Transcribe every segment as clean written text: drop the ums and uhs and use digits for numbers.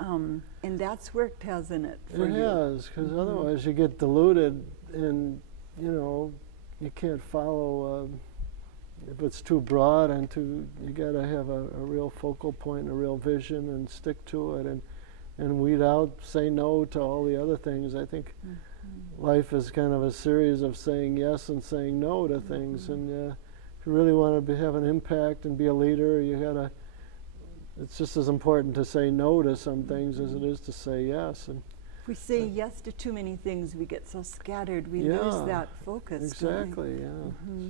And that's worked, hasn't it, for It you? has, because otherwise you get diluted, and you can't follow. If it's too broad and you got to have a real focal point, a real vision, and stick to it, and weed out, say no to all the other things. I think life is kind of a series of saying yes and saying no to things, and if you really want to have an impact and be a leader, you gotta. It's just as important to say no to some things as it is to say yes. And if we say yes to too many things, we get so scattered, we lose that focus. Exactly, yeah. Mm-hmm.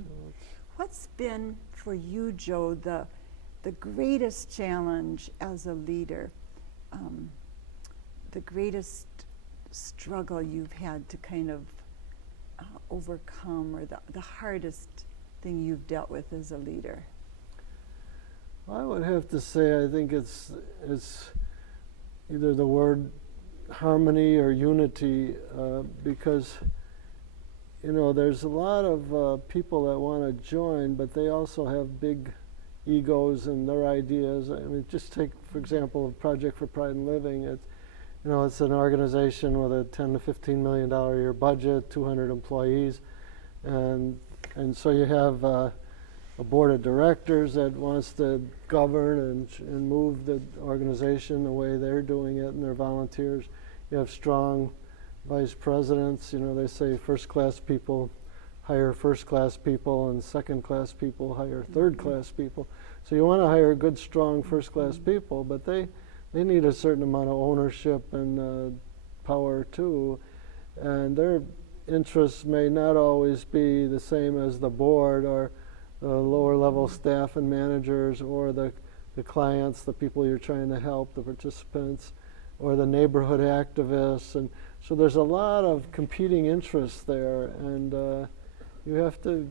What's been for you, Joe, the greatest challenge as a leader, the greatest struggle you've had to kind of overcome, or the hardest thing you've dealt with as a leader? I would have to say I think it's either the word harmony or unity, because there's a lot of people that want to join, but they also have big egos and their ideas. I mean, just take, for example, Project for Pride in Living. It's an organization with a $10 to $15 million a year budget, 200 employees, and so you have a board of directors that wants to govern and move the organization the way they're doing it, and they're volunteers. You have strong vice presidents. They say first-class people hire first-class people, and second-class people hire third-class people. So you want to hire good, strong first-class people, but they need a certain amount of ownership and power too, and their interests may not always be the same as the board or the lower level staff and managers, or the clients, the people you're trying to help, the participants, or the neighborhood activists. And so there's a lot of competing interests there, and you have to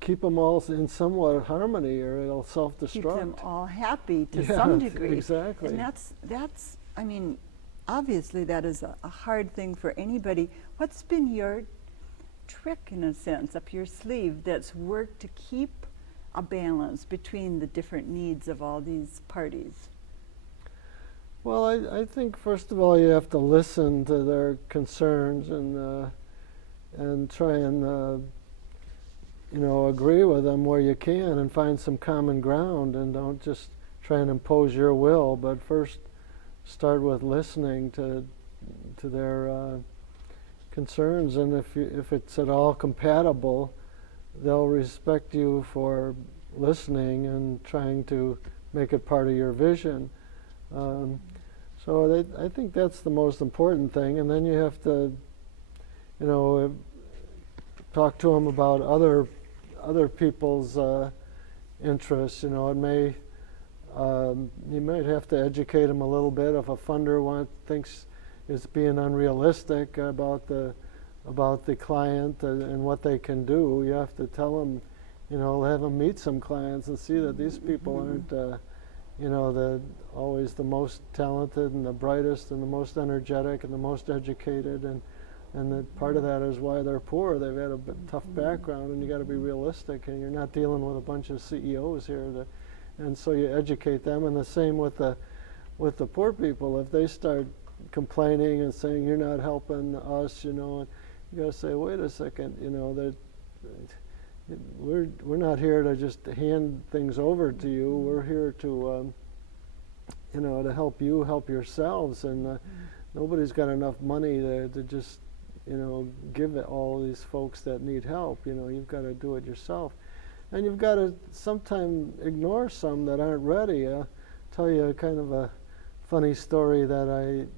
keep them all in somewhat harmony, or it'll self-destruct. Keep them all happy to some degree. Exactly. And that's I mean, obviously that is a hard thing for anybody. What's been your trick, in a sense, up your sleeve that's worked to keep a balance between the different needs of all these parties? Well, I think first of all you have to listen to their concerns and try and agree with them where you can and find some common ground, and don't just try and impose your will, but first start with listening to their concerns, and if it's at all compatible, they'll respect you for listening and trying to make it part of your vision. So I think that's the most important thing, and then you have to, talk to them about other people's interests. It may you might have to educate them a little bit if a funder thinks it's being unrealistic about the client and what they can do. You have to tell them, have them meet some clients and see that these people aren't, always the most talented and the brightest and the most energetic and the most educated, and that part of that is why they're poor. They've had a tough background, and you got to be realistic, and you're not dealing with a bunch of CEOs here. And so you educate them, and the same with the poor people. If they start complaining and saying you're not helping us, and you got to say, wait a second, we're not here to just hand things over to you. We're here to to help you help yourselves, and nobody's got enough money to just give it all these folks that need help. You've got to do it yourself, and you've got to sometimes ignore some that aren't ready. I'll tell you kind of a funny story that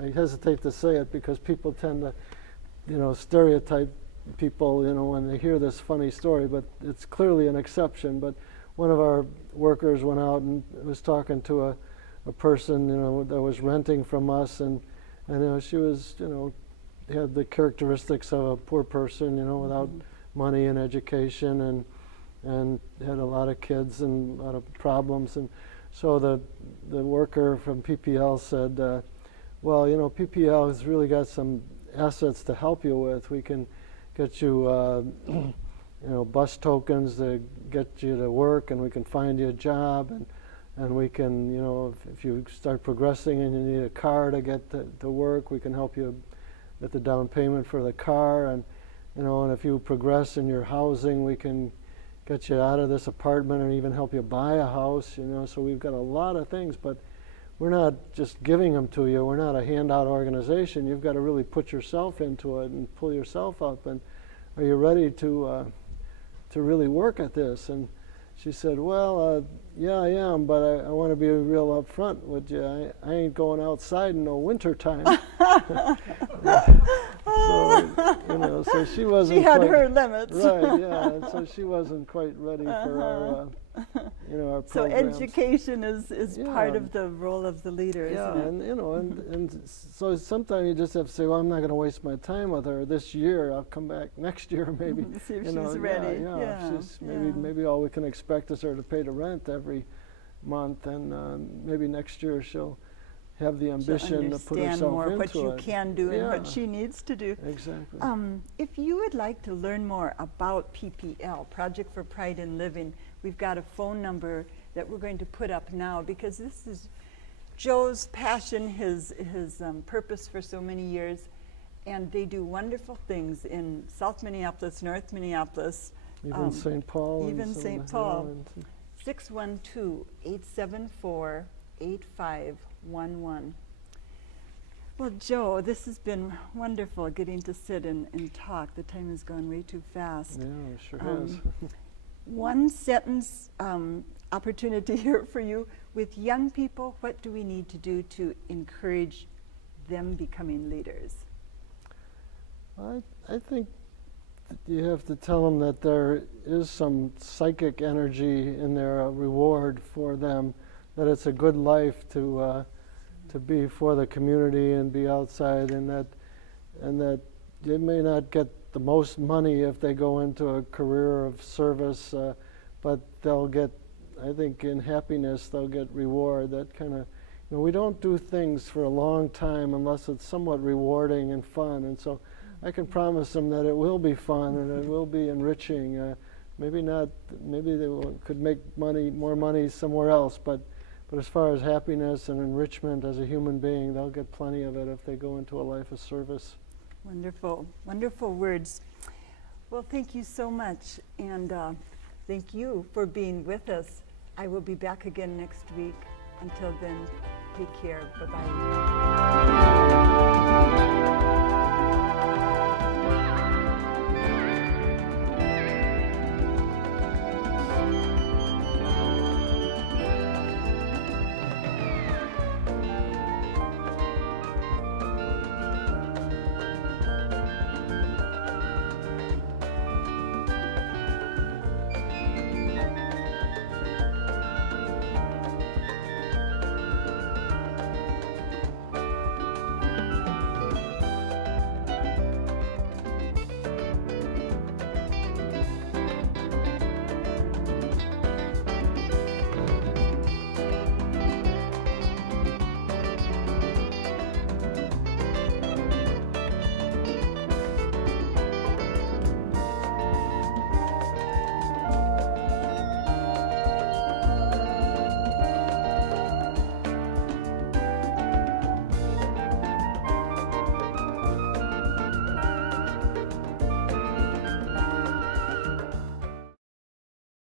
I hesitate to say it because people tend to stereotype people when they hear this funny story, but it's clearly an exception. But one of our workers went out and was talking to a person that was renting from us, and she was had the characteristics of a poor person, without money and education, and had a lot of kids and a lot of problems. And so the worker from PPL said, well, PPL has really got some assets to help you with. We can get you bus tokens to get you to work, and we can find you a job, and we can, you know, if you start progressing and you need a car to get to work, we can help you get the down payment for the car, and you know, and if you progress in your housing, we can get you out of this apartment and even help you buy a house, you know. So we've got a lot of things, but we're not just giving them to you. We're not a handout organization. You've got to really put yourself into it and pull yourself up. And are you ready to really work at this? And she said, well, yeah, I am, but I want to be real upfront with you. I ain't going outside in no winter time. So, you know, so she wasn't. She had quite, her limits. Right, yeah, and so she wasn't quite ready for our, you know, our So programs. education is part Yeah. of the role of the leader, Yeah, isn't it? and you know, and so sometimes you just have to say, well, I'm not going to waste my time with her this year. I'll come back next year, maybe. See if you know, she's ready. Yeah, Yeah, she's yeah. maybe all we can expect is her to pay the rent every month, and maybe next year she'll have the She'll ambition to put understand herself more into what you it. can do and what Yeah. she needs to do. Exactly. If you would like to learn more about PPL, Project for Pride in Living, we've got a phone number that we're going to put up now, because this is Joe's passion, his purpose for so many years, and they do wonderful things in South Minneapolis, North Minneapolis, Even St. Paul. and even some- St. yeah, Paul. and 612-874-8511. Well, Joe, this has been wonderful getting to sit and talk. The time has gone way too fast. yeah, it sure has. One sentence opportunity here for you. With young people, what do we need to do to encourage them becoming leaders? I think that you have to tell them that there is some psychic energy in there, a reward for them, that it's a good life to be for the community and be outside, and that they may not get the most money if they go into a career of service, but they'll get, I think, in happiness they'll get reward. That kind of, you know, we don't do things for a long time unless it's somewhat rewarding and fun, and so I can promise them that it will be fun and it will be enriching. Maybe not. Maybe they could make more money somewhere else, but as far as happiness and enrichment as a human being, they'll get plenty of it if they go into a life of service. Wonderful, wonderful words. Well, thank you so much, and thank you for being with us. I will be back again next week. Until then, take care. Bye-bye.